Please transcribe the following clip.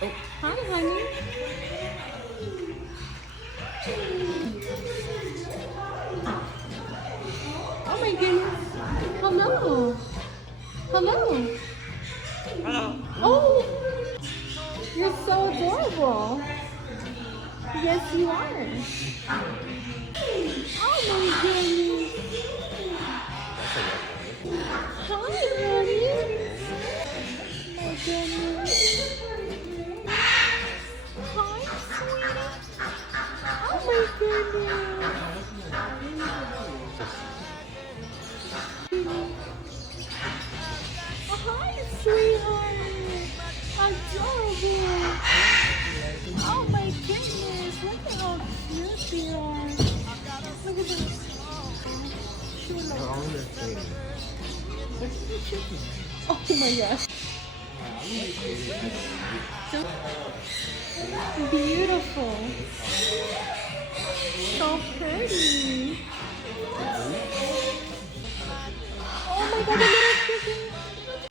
Oh, hi, honey. Oh my goodness. Hello. Hello. Hello. Oh, you're so adorable. Yes, you are. Oh my goodness. Hi, honey. My goodness. Hi, sweetie. Oh my goodness. Oh, hi, sweetheart. Adorable. Oh my goodness. Look at how cute they are. Look at this. They're all the same. Oh my gosh. So beautiful. So pretty. Oh my god,